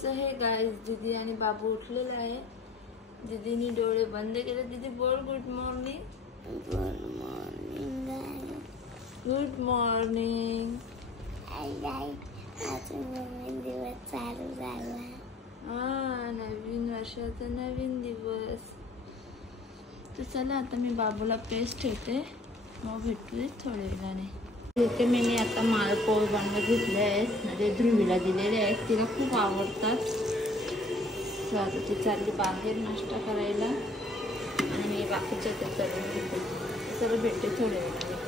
So hey guys, दीदी आणि बाबू उठलेला आहे. दीदीने डोळे बंद केले. दीदी बोल good morning. Good morning. Good morning. अजून नवीन दिवस चालू झाला. नवीन वर्षाचा नवीन दिवस. तर चला आता मी बाबूला पेस्ट ठेवते, मग भेटू थोड्या वेळाने. इथे मी आता मालपोळ बनवत घेतले आहेत, म्हणजे ध्रुवीला दिलेले आहेत. तिला खूप आवडतात. सो आता ती चालली बाहेर नाश्ता करायला आणि मी बाकीच्या ते करून घेते. सर्व भेटते थोड्या वेळाने.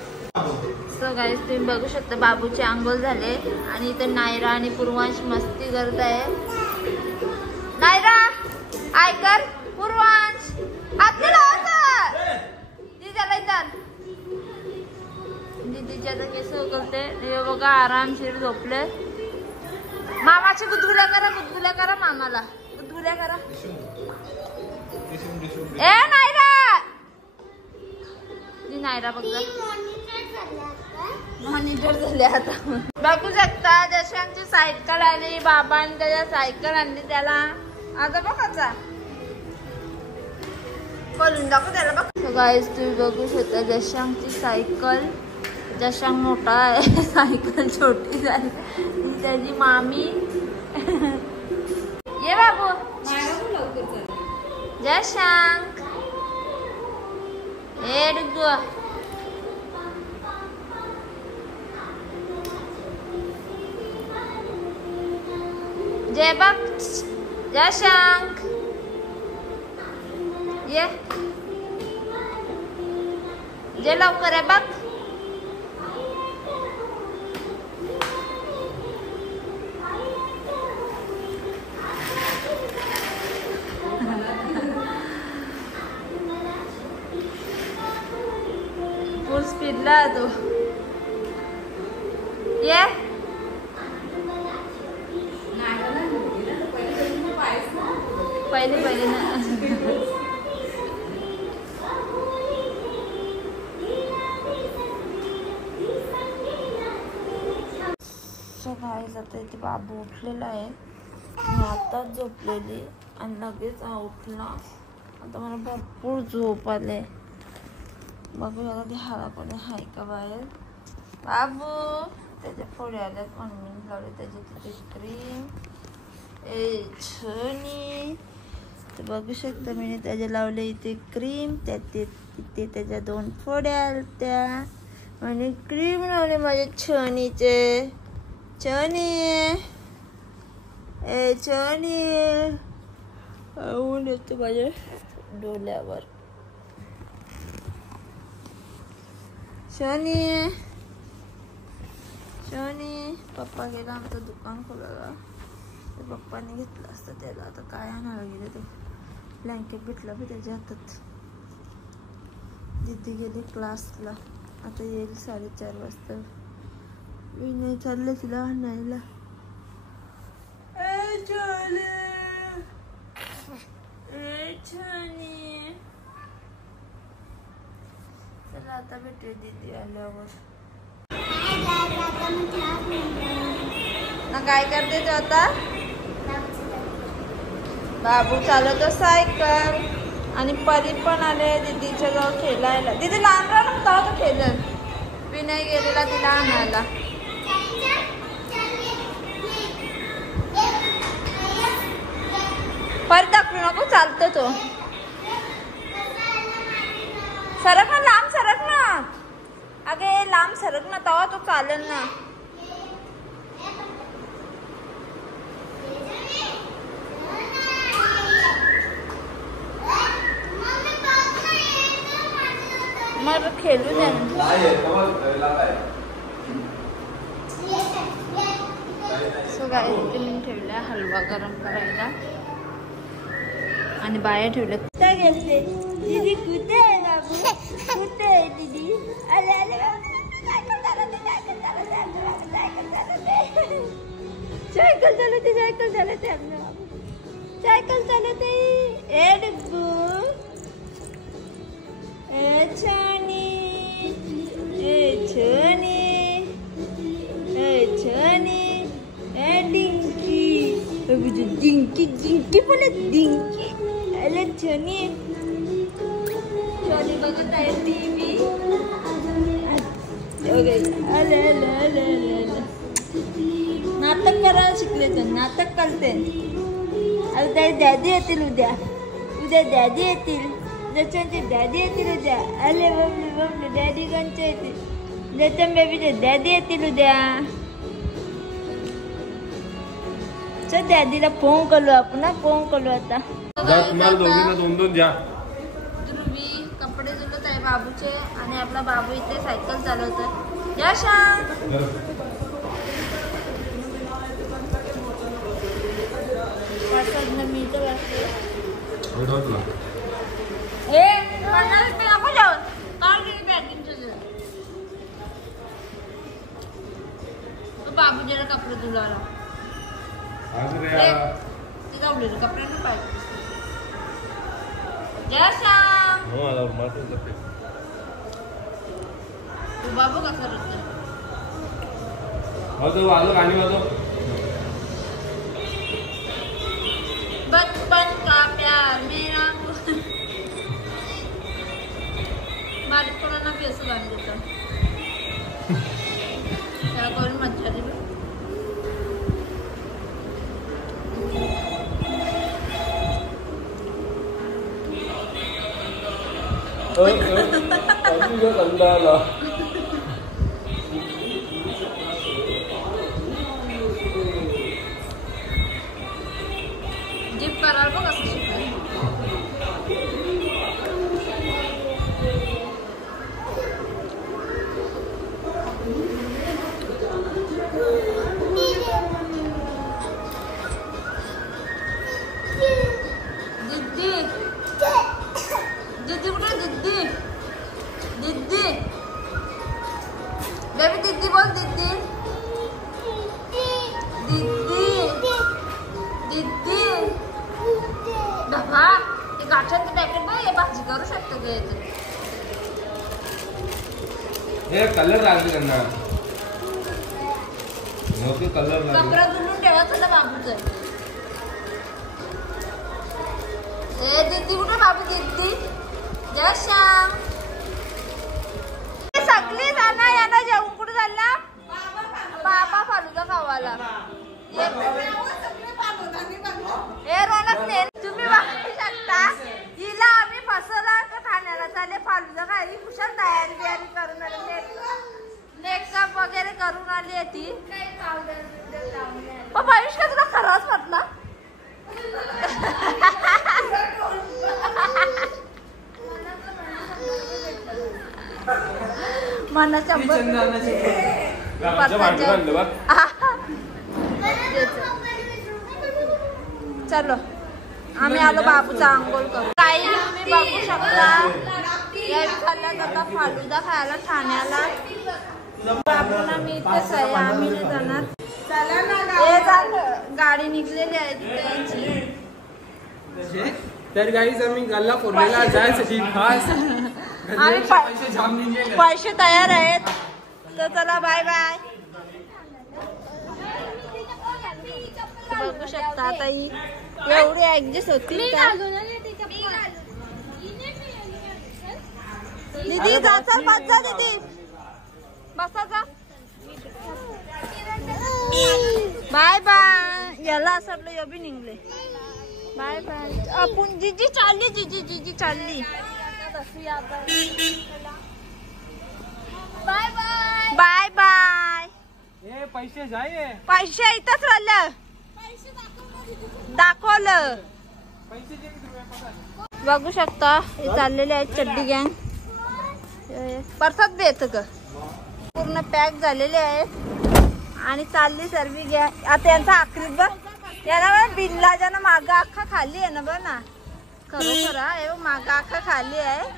सो गाईस, तुम्ही बघू शकता बाबूचे आंघोळ झाले आणि इथे नायरा आणि पूर्वांश मस्ती करत आहे. नायरा ऐकर, पूर्वांश हात नाही लावायचा. तिच्याला इथं दीदीच्या तर केस करते. हे बघा आरामशीर झोपले. मामाची गुदगुल्या करा, गुदगुल्या करा, मामाला गुदगुल्या करा. ए नायरा, ती नायरा बघा मॉनिटर झाले आता. बघू शकता जशी आमची सायकल आली, बाबांनी त्याच्या सायकल आणली त्याला. आता बघाचा खोलून दाखव त्याला बघ. गाईस, तुम्ही बघू शकता जशी आमची सायकल. जशांग मोठा आहे, सायकल छोटी झाली. त्याची मामी. ये बाबू जशांग. हे डुगू जय बघ. जशांग ये जे लवकर आहे बघ. फुल स्पीडला तो. ये पहिले ना. सो गाईस, आता इथे बाबू उठलेला आहे. मी आताच झोपलेली आणि लगेच उठला. आता मला भरपूर झोप आले. बघू आता ते हाला कोणी हाय का बाहेर. बाबू त्याच्या फोडे आल्यात म्हणून मी लावले त्याची तिथे क्रीम. ए छनी, तर बघू शकता मी त्याच्या लावले इथे क्रीम. तिथे त्याच्या 2 फोड्या आल्या म्हणजे क्रीम लावले माझ्या छनीचे. छनी ए छनी, ऊन येतो माझ्या डोल्यावर. शनी शनी, पप्पा गेला आमचं दुकान खोलायला. ते पप्पाने घेतलं असतं त्याला. आता काय आणायला गेले ते ब्लँकेट भेटला बी त्याच्या हातात. दीदी गेली क्लासला. आता येईल 4:30 वाजता. मी नाही चाललं तिला आणायला. चला आता भेटूया दीदी आल्यावर. ना काय करते तू आता. बाबू चालवतो सायकल आणि परी पण आले दीदीच्या जवळ खेळायला. दीदी लहान राहणार तो खेळत. विनय गेलेला तिला आणायला. परत दाखवू नको, चालतो तो. सरक ना, लांब सरक ना. अगे लांब सरक ना, तवा तो चालेल ना. मग खेळू दे ना. सो गाईस, इथे मी ठेवला हलवा गरम करायला आणि बाहेर ठेवलं. कुठे गेलते दीदी? कुठे आहे बाबू? कुठे आहे दीदी? अरे अरे सायकल चालवते, सायकल चालवते. ए डुगू, ए छानी, ए छानी, ए छानी, ए डिंकी. डिंकी डिंकी बोले डिंकी अरे छनी शोनी बघत आहे टीव्ही अरे अरे अरे नाटक करायला शिकले तर नाटक करते आता त्याची डॅडी येतील उद्या डॅडी येतील त्याच्याचे डॅडी येतील उद्या अरे बबले बबले डॅडी कोणचे येतील त्याच्या बेबीचे डॅडी येतील उद्या चल डॅडीला फोन करू आपण फोन करू आता तुम्हाला दोघींना दोन दोन द्या ध्रुवी कपडे धुलत आहे बाबूचे आणि आपला बाबू इथे सायकल चालवतोय या शाम मी तर वाटते ए पन्नास रुपये नको जाऊन काढ गेली बॅटिंगचं बाबूजीला कपडे धुलाला ते जाऊन कपडे नाही पाहिजे जय श्याम तू बाबू कसा रडतोय वाजव गाणी वाजव बचपन का प्यार मेरा बारीक कोणाला बी असं गाणं देतं त्या करून मज्जा दिली जीप कराल बघ असं शिकलं दिद्दी दिद्दी कुठे दिद्दी दिद्दी बेबी दिद्दी बोल दिद्दी दिद्दी दिद्दी बाबा ते गाठ्यांचं पॅकेट बघ हे भाजी करू शकतो का याचं हे कलर लागले त्यांना कलर कपडा धुवून ठेवा तुला बाबूचं ए दिद्दी कुठे बाबू दिद्दी जय श्याम सगळी जाणार यांना जेवण कुठे झाला बाबा फालुदा खावाला हे रोनक ने तुम्ही बघू शकता हिला आम्ही फसवला का ठाण्याला चाले फालुदा खायला कुशल तयारी करून आली मेकअप वगैरे करून आली आहे ती पण भविष्य का तुला खरंच म्हटलं मनाच्या चलो आम्ही आलो बाबूचा आंघोळ करू काही तुम्ही बघू शकता या खाल्ला जाता फालुदा खायला ठाण्याला बाबूला मी इथेच आहे आम्ही नाही जाणार हे झालं गाडी निघलेली आहे त्यांची तर गाईज आम्ही गल्ला फोडलेला जायसाठी खास पैसे तयार आहेत तर चला बाय बाय बघू शकता आता ही एवढी ऍडजस्ट होती दीदी जा चल बस जा दीदी बसा जा बाय बाय याला असं आपलं यो बी निघले बाय बाय आपण जीजी चालली जीजी चालली बाय बाय बाय बाय पैसे जाय पैसे इथंच राहिलं दाखवलं बघू शकता हे चाललेले आहेत चड्डी गँग परसात बी येतं का पूर्ण पॅक झालेले आहेत आणि चालली सर्व गँग आता यांचा आखरीत बघ याला बिल्ला ज्यानं मागं अख्खा खाली आहे ना बघ ना खरोखर हे मागं अख्खा खाली आहे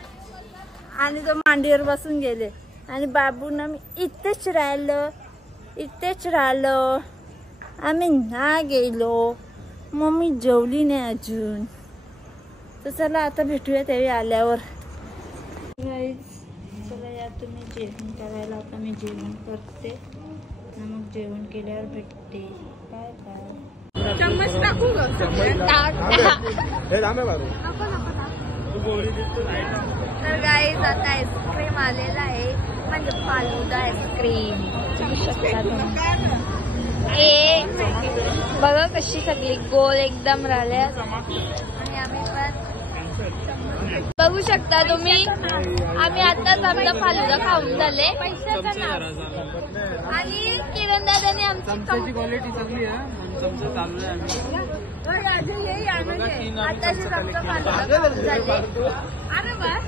आणि तो मांडीवर बसून गेले आणि बाबूंना मी इथेच राहिलो आम्ही ना गेलो मम्मी जेवली नाही अजून तर चला आता भेटूया त्यावेळी आल्यावर चला या तुम्ही जेवण करायला आता मी जेवण करते मग जेवण केल्यावर भेटते बाय बाय चम्मच टाकू ग तर गाईज आता आईस्क्रीम आलेला आहे म्हणजे फालुदा आईस्क्रीम बघा कशी सगळी गोल एकदम राहिल्या आणि आम्ही पण बघू शकता तुम्ही आम्ही आताच आमचा फालुदा खाऊन झाले पैशाचं नाव आणि किरण दादाने आमची क्वालिटी चांगली आहे चालू आहे आताच आमचा फालुदा खाऊन झाले अरे बस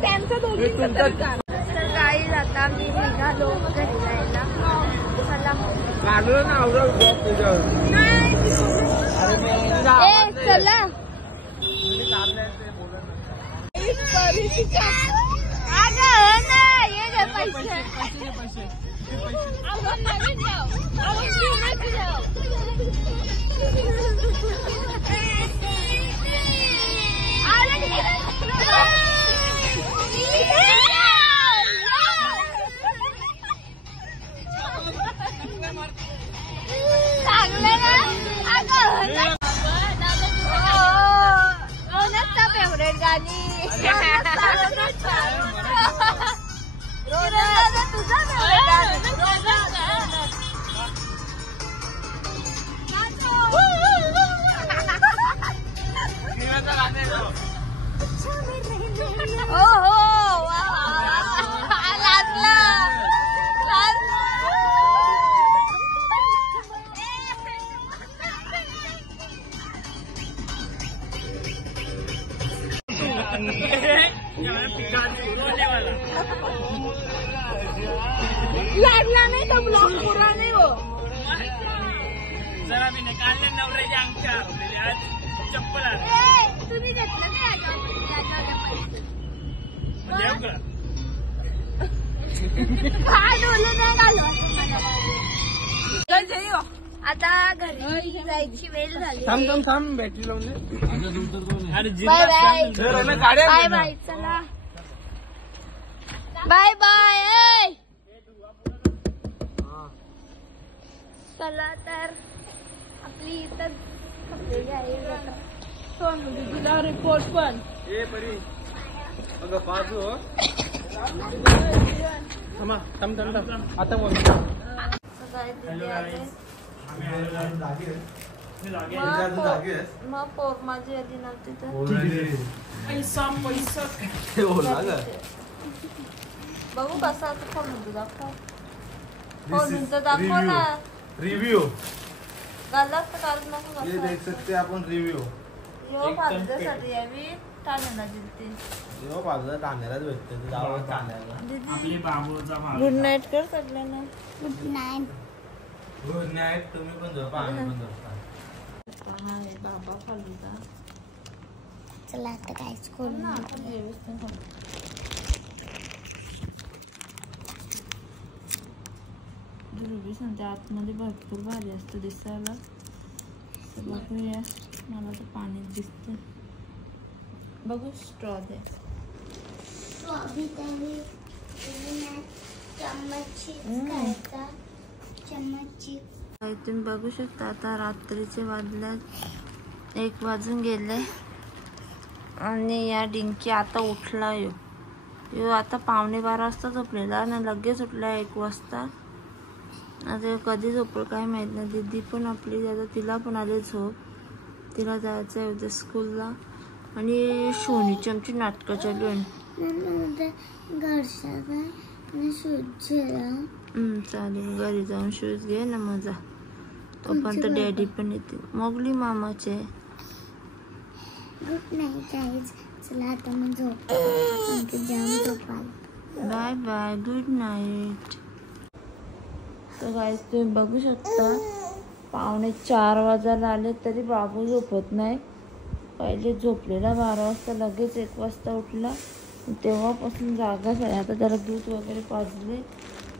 त्यांचं तर गाई जाता मी निघालो घरी जायला चला फेवरेट गाणी लागला नाही तो ब्लॉग पूरा नाही हो जरा मी निकालले नवऱ्याची अंगठ्या आज चप्पल तुम्ही घेतलं नाही आता घरी जायची वेळ झाली थांब बॅटरी लावून बाय बाय बाय चला बाय बाय चला तर आपली इथं खपलेली आहे तुझा रिपोर्ट पण आता बोल मग पोर माझी आधी नव्हती तर पैसा बघू कसा फोन होतो दाखव फोन तर दाखव ना रिव्यू घालाच तर काढू नको ये देख सकते हैं अपन रिव्यू यो फालुद्यासाठी यावी ठाण्याला दिलते यो फालुदा ठाण्यालाच भेटते तू जाऊ ठाण्याला आपली बाबूचा गुड नाईट कर सगळ्यांना गुड नाईट गुड नाईट तुम्ही पण झोपा आम्ही पण झोपा हाय बाबा फालुदा चला आता काहीच करू ना आपण व्यवस्थित ध्रुवी सांगते आतमध्ये भरपूर भारी असतं दिसायला तर बघूया मला तर पाणीच दिसतं बघू स्ट्रॉ दे तो अभी तरी चम्मच खायचा चम्मच तुम्ही बघू शकता आता रात्रीचे वाजल्यात 1 वाजून गेले आणि या डिंकी आता उठला यो आता 11:15 वाजता झोपलेला आणि लगेच उठला 1 वाजता आता कधी झोपलं काय माहित नाही दीदी पण आपली आता तिला पण आले झोप तिला जायचं आहे उद्या स्कूलला आणि सोनीची आमची नाटकं चालू आहे चालेल घरी जाऊन शूज घे ना मजा तोपर्यंत डॅडी पण येते मोगली मामाचे गुड नाईट गाईज चला आता मग झोप जाम झोपाल बाय बाय गुड नाईट तर गाईज तुम्ही बघू शकता 3:45 वाजायला आले तरी बाबू झोपत नाही पहिले झोपलेला 12 वाजता लगेच 1 वाजता उठला तेव्हापासून जागाच आहे आता जरा दूध वगैरे पाजले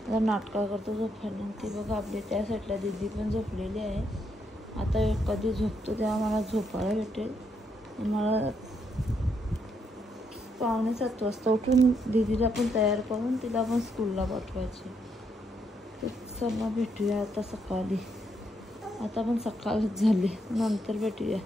जरा नाटका करतो झोपायला ती बघा आपली त्या साईडला दीदी पण झोपलेली आहे आता कधी झोपतो तेव्हा मला झोपायला भेटेल मला 6:45 वाजता उठून दीदीला पण तयार करून तिला पण स्कूलला पाठवायचे तर चला भेटूया आता सकाळी आता पण सकाळच झाली, नंतर भेटूया.